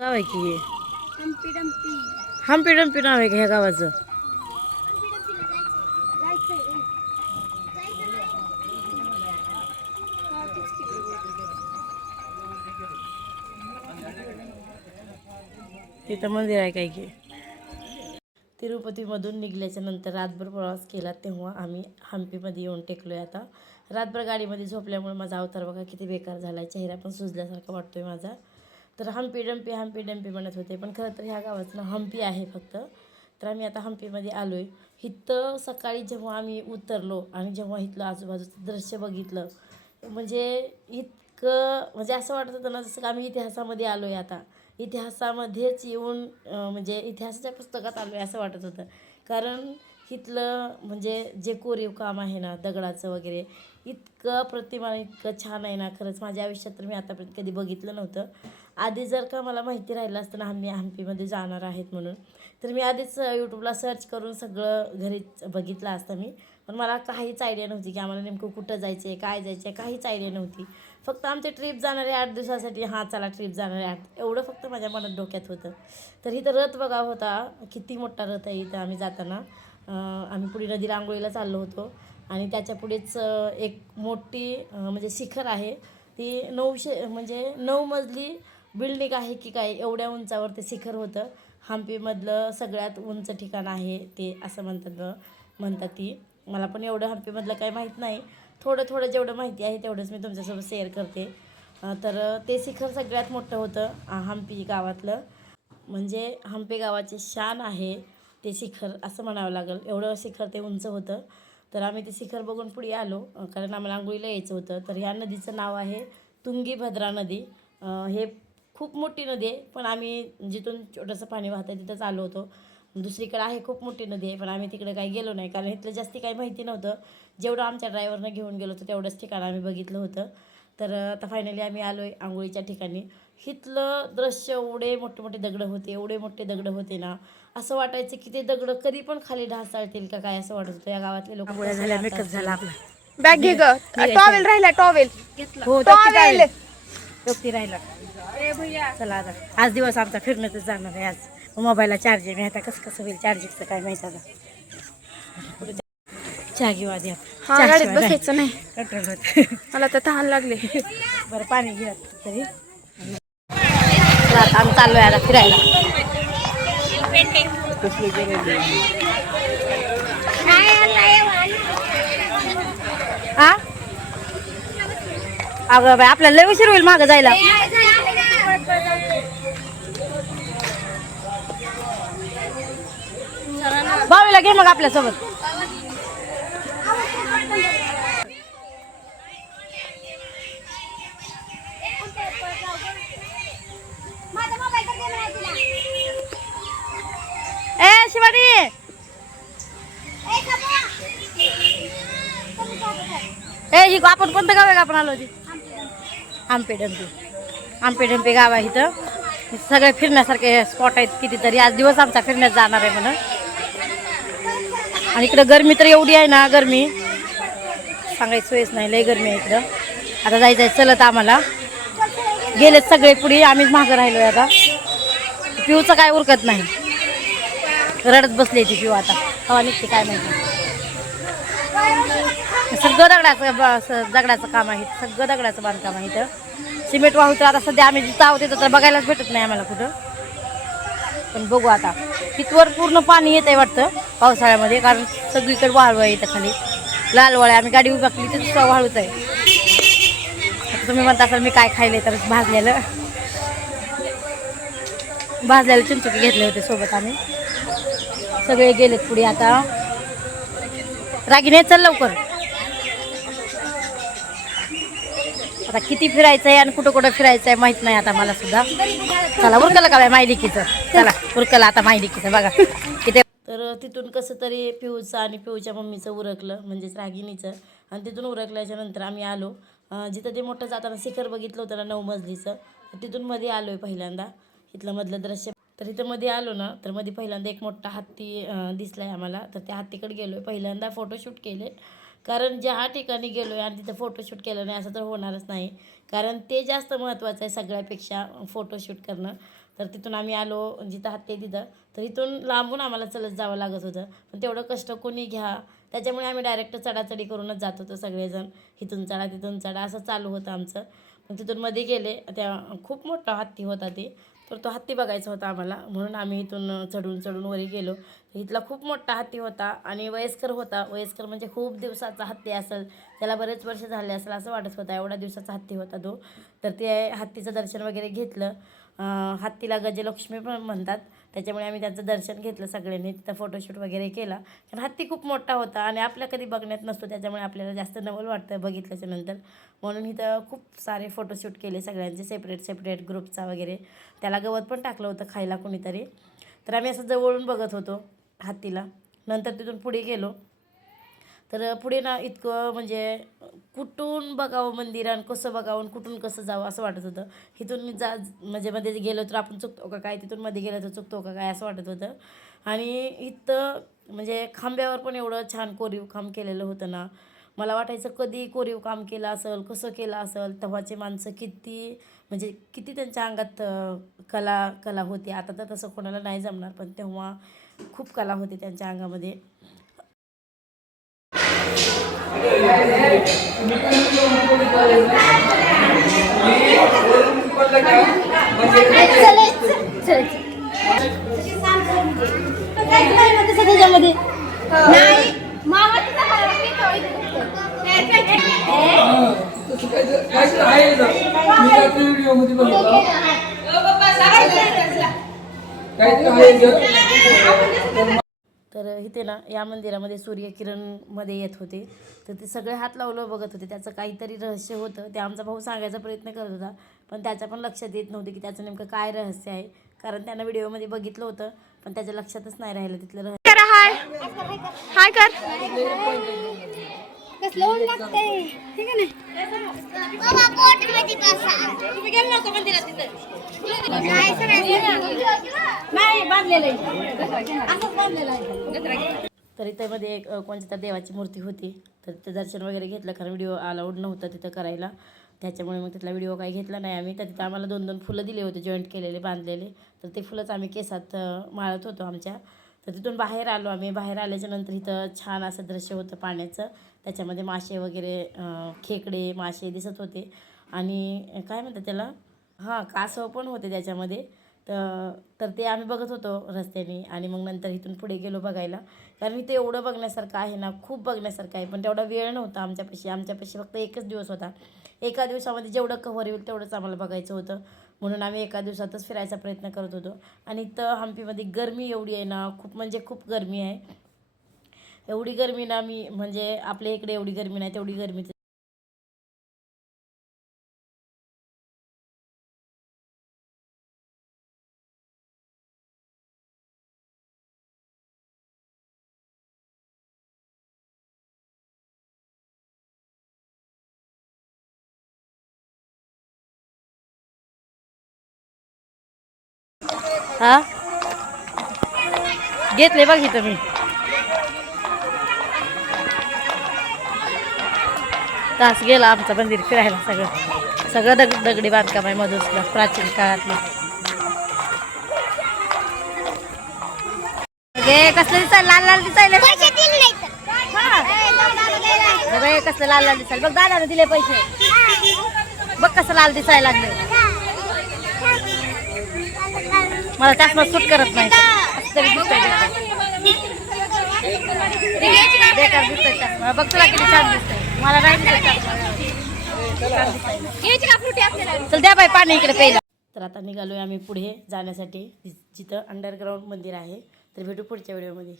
गाव आहे की हे? हम्पी डम्पी. हम्पी डम्पी नाव आहे का ह्या गावाचं? हम्पी डम्पीला जायचंय. जायचंय ना? हा, तेच की. तिथं मंदिर आहे काय की? तिरुपतीमधून निघल्याच्या नंतर रातभर प्रवास केला तेव्हा आम्ही हम्पीमध्ये येऊन टेकलो आहे. आता रातभर गाडीमध्ये झोपल्यामुळे माझा अवतार बघा किती बेकार झाला आहे. चेहरा पण सुजल्यासारखा वाटतोय माझा. तर हम्पी डम्पी म्हणत होते, पण खरं तर ह्या गावाचं नाव हम्पी आहे फक्त. तर आम्ही आता हम्पीमध्ये आलो आहे. इथं सकाळी जेव्हा आम्ही उतरलो आणि जेव्हा इथलं आजूबाजूचं दृश्य बघितलं, म्हणजे इतकं म्हणजे असं वाटत होतं ना जसं की आम्ही इतिहासामध्ये आलो आहे. आता इतिहासामध्येच येऊन म्हणजे इतिहासाच्या पुस्तकात आलो आहे असं वाटत होतं. कारण इथलं म्हणजे जे कोरीव काम आहे ना दगडाचं वगैरे, इतकं प्रतिमा इतकं छान आहे ना. खरंच माझ्या आयुष्यात तर मी आतापर्यंत कधी बघितलं नव्हतं. आधी जर का मला माहिती राहिलं असतं ना आम्ही हम्पीमध्ये जाणार आहेत म्हणून, तर मी आधीच यूट्यूबला सर्च करून सगळं घरीच बघितलं असतं मी. पण मला काहीच आयडिया नव्हती की आम्हाला नेमकं कुठं जायचं आहे, काय जायचं आहे, काहीच आयडिया नव्हती. फक्त आमची ट्रिप जाणारे 8 दिवसासाठी, हां चला ट्रिप जाणारे 8, एवढं फक्त माझ्या मनात डोक्यात होतं. तर इथं रथ बघा होता, किती मोठा रथ आहे इथं. आम्ही जाताना आम्ही पुढे नदीला आंघोळीला चाललो होतो आणि त्याच्या पुढेच एक मोठी म्हणजे शिखर आहे. ती 900 म्हणजे 9 मजली बिल्डिंग आहे की काय, एवढ्या उंचावर ते शिखर होतं. हम्पीमधलं सगळ्यात उंच ठिकाण आहे ते असं म्हणतात ती. मला पण एवढं हम्पीमधलं काही माहीत नाही. थोडं थोडं जेवढं माहिती आहे तेवढंच मी तुमच्यासोबत शेअर करते. तर ते शिखर सगळ्यात मोठं होतं हम्पी गावातलं. म्हणजे हम्पी गावाची शान आहे ते शिखर असं म्हणावं लागेल, एवढं शिखर ते उंच होतं. तर आम्ही ते शिखर बघून पुढे आलो कारण आम्हाला आंघोळीला यायचं होतं. तर ह्या नदीचं नाव आहे तुंगीभद्रा नदी. हे खूप मोठी नदी आहे, पण आम्ही जिथून छोटंसं पाणी वाहतं आहे तिथंच आलो होतो. दुसरीकडे आहे खूप मोठी नदी आहे, पण आम्ही तिकडे काही गेलो नाही कारण इथलं जास्ती काही माहिती नव्हतं. जेवढं आमच्या ड्रायव्हरनं घेऊन गेलो होतं तेवढंच ठिकाण आम्ही बघितलं होतं. तर आता फायनली आम्ही आलो आहे आंघोळीच्या ठिकाणी. इथलं दृश्य, एवढे मोठे मोठे दगडं होते, एवढे मोठे दगडं होते ना, असं वाटायचं की ते दगडं कधी पण खाली ढासळतील का काय, असं वाटत होतं. या गावातले लोक आंघोळ्या कसे झाल्या, राहत मेकअप झाला असतील. आपला. बॅग घे ग. निघायचं टॉवेल राहिला, टॉवेल. हो टोपी टॉवेल. टावेल, टोपी राहिला. चला आता आज दिवस आमचा फिरण्यातच जाणार आहे. आज मोबाईलला चार्जिंग आहे, आता कसं होईल चार्जिंगचं काय माहिती. आता चहा घेऊ आधी आपण. हा, गाडीत बसायचं नाही. कंट्रोल होत. मला तर तहान लागले. बरं पाणी घेऊया तरी. आता आम्ही चाललोय आता फिरायला. हा अगं बाई आपल्याला लय उशीर होईल मागं जायला. भाऊला घे मग आपल्यासोबत. ए शिवानी, ए ही आपण कोणतं गाव आहे का आपण आलो होती? हम्पी डम्पी गाव आहे इथं. सगळे फिरण्यासारखे स्पॉट आहेत कितीतरी. आज दिवस आमचा फिरण्यात जाणार आहे म्हणून. आणि इकडं गरमी तर एवढी आहे ना, गरमी सांगायची सोयच नाही, लय गरमी आहे इकडं. आता जायचं आहे चलत आम्हाला. गेलेत सगळे पुढे, आम्हीच मागं राहिलो आहे. आता पिऊचं काय उरकत नाही, रडत बसली ती पिऊ. आता हवा निघते काय माहिती. सगळं दगडाचं काम आहे, सगळं दगडाचं बांधकाम आहे इथं. सिमेंट वाहू तर आता सध्या आम्ही जिथं आहोत तिथं तर बघायलाच भेटत नाही आम्हाला कुठं. पण बघू आता. तिथवर पूर्ण पाणी येत आहे वाटतं पावसाळ्यामध्ये, कारण सगळीकडे वाळू आहे इथं खाली. लालवळ्या आम्ही गाडी उभी केली तिथं वाळूच आहे. आता तुम्ही म्हणता असाल मी काय खायले, तर भाजलेलं चिंचुके घेतले होते सोबत आम्ही. सगळे गेलेत पुढे. आता रागिने चल लवकर. आता किती फिरायचं आहे आणि कुठं कुठं फिरायचं आहे माहीत नाही आता मला सुद्धा. चला उरकलं का बाय मायलिकीचं, चला उरकलं आता मायलिकीचं बघा किती. तर तिथून कसं तरी पिऊचं आणि पिऊच्या मम्मीचं उरकलं, म्हणजेच रागिनीचं. आणि तिथून उरकल्याच्या नंतर आम्ही आलो जिथं ते मोठं जाताना शिखर बघितलं होतं ना 9 मजलीचं, तिथून मध्ये आलो आहे पहिल्यांदा. इथलं मधलं दृश्य. तर इथं मध्ये आलो ना, तर मध्ये पहिल्यांदा एक मोठा हत्ती दिसला आहे आम्हाला. तर त्या हत्तीकडे गेलो आहे, पहिल्यांदा फोटोशूट केले. कारण ज्या ठिकाणी गेलो आहे आणि तिथं फोटोशूट केलं नाही असं तर होणारच नाही. कारण ते जास्त महत्त्वाचं आहे सगळ्यापेक्षा, फोटोशूट करणं. तर तिथून आम्ही आलो जिथं हत्ती आहे तिथं. तर इथून लांबून आम्हाला चलत जावं लागत होतं, पण तेवढं कष्ट कोणी घ्या, त्याच्यामुळे आम्ही डायरेक्ट चढाचढी करूनच जात होतो सगळेजण. इथून चढा तिथून चढा असं चालू होतं आमचं. मग तिथून मध्ये गेले, त्या खूप मोठा हत्ती होता ते. तर तो हत्ती बघायचा होता आम्हाला, म्हणून आम्ही इथून चढून चढून वरी गेलो. इथला खूप मोठा हत्ती होता आणि वयस्कर होता. वयस्कर म्हणजे खूप दिवसाचा हत्ती असेल, त्याला बरेच वर्ष झाले असेल असं वाटत होता, एवढा दिवसाचा हत्ती होता तो. तर ते हत्तीचं दर्शन वगैरे घेतलं. हत्तीला गजलक्ष्मी पण म्हणतात, त्याच्यामुळे आम्ही त्याचं दर्शन घेतलं सगळ्यांनी. तिथं फोटोशूट वगैरे केला, कारण हत्ती खूप मोठा होता आणि आपल्या कधी बघण्यात नसतो, त्याच्यामुळे आपल्याला जास्त नवल वाटतं बघितल्याच्या नंतर. म्हणून इथं खूप सारे फोटोशूट केले सगळ्यांचे, सेपरेट सेपरेट ग्रुपचा वगैरे. त्याला गवत पण टाकलं होतं खायला कोणीतरी. तर आम्ही असं जवळून बघत होतो हत्तीला. नंतर तिथून पुढे गेलो. तर पुढे ना इतकं म्हणजे कुठून बघावं मंदिर आणि कसं बघावं आणि कुठून कसं जावं असं वाटत होतं. इथून मी म्हणजे मध्ये गेलो तर आपण चुकतो का काय, तिथून मध्ये गेलं तर चुकतो का काय असं वाटत होतं. आणि इथं म्हणजे खांब्यावर पण एवढं छान कोरीव काम केलेलं होतं ना, मला वाटायचं कधी कोरीव काम केलं असेल, कसं केलं असेल. तेव्हाचे माणसं किती म्हणजे किती त्यांच्या अंगात कला होती. आता तर तसं कोणाला नाही जमणार, पण तेव्हा खूप कला होती त्यांच्या अंगामध्ये. त्याच्यामध्ये तर इथे ना या मंदिरामध्ये सूर्यकिरणमध्ये येत होते. तर ते सगळे हात लावलं बघत होते. त्याचं काहीतरी रहस्य होतं, ते आमचा भाऊ सांगायचा प्रयत्न करत होता, पण त्याच्या पण लक्षात येत नव्हते की त्याचं नेमकं काय रहस्य आहे. कारण त्यानं व्हिडिओमध्ये बघितलं होतं, पण त्याच्या लक्षातच नाही राहिलं तिथलं रहस्य. करा हाय हाय कर. कसलं ऊन लागतंय ठीक आहे ना. बाबा पोट मध्ये बसा. तुम्ही गेलो नव्हतो मंदिरात तिथं. नाही बांधलेलं आहे, असंच बांधलेलं आहे. तर इथं मध्ये एक कोणत्या तर देवाची मूर्ती होती. तर तिथं दर्शन वगैरे घेतलं, कारण व्हिडिओ अलाउड नव्हता तिथं करायला, त्याच्यामुळे मग तिथला व्हिडिओ काही घेतला नाही आम्ही. तर तिथं आम्हाला 2-2 फुलं दिले होते जॉईंट केलेले, बांधलेले. तर ते फुलंच आम्ही केसात माळत होतो आमच्या. तर तिथून बाहेर आलो आम्ही. बाहेर आल्याच्या नंतर इथं छान असं दृश्य होतं पाण्याचं. त्याच्यामध्ये मासे वगैरे खेकडे मासे दिसत होते आणि काय म्हणतात त्याला, हां कासव पण होते त्याच्यामध्ये. तर ते आम्ही बघत होतो रस्त्याने. आणि मग नंतर इथून पुढे गेलो बघायला, कारण इथे एवढं बघण्यासारखं आहे ना, खूप बघण्यासारखं आहे. पण तेवढा वेळ नव्हता आमच्यापाशी फक्त एकच दिवस होता. एका दिवसामध्ये जेवढं कव्हर होईल तेवढंच आम्हाला बघायचं होतं, म्हणून आम्ही एका दिवसातच फिरायचा प्रयत्न करत होतो. आणि इथं हम्पीमध्ये गरमी एवढी आहे ना, खूप म्हणजे खूप गरमी आहे. एवढी गरमी ना, मी म्हणजे आपल्या इकडे एवढी गरमी नाही तेवढी गरमी. हा घेतले बघ इथं मी. तास गेला आमचं मंदिर फिरायला. सगळं सगळं दगडी बांधकाम आहे मधुसला, प्राचीन काळातलं. कसलं दिसायला लाल लाल दिसायला, कसलं लाल लाल दिसायला. बघ दादाने दिले पैसे, बघ कसं लाल दिसायला लागले. मला चष्मा सूट करत नाही, बेकार दिसतोय चष्मा. बघ तुला किती छान दिसतंय, मला नाही दिसत. चल द्या बाई पाणी इकडे प्यायला. तर आता निघालोय आम्ही पुढे जाण्यासाठी, जिथं अंडरग्राऊंड मंदिर आहे. तर भेटू पुढच्या व्हिडिओमध्ये.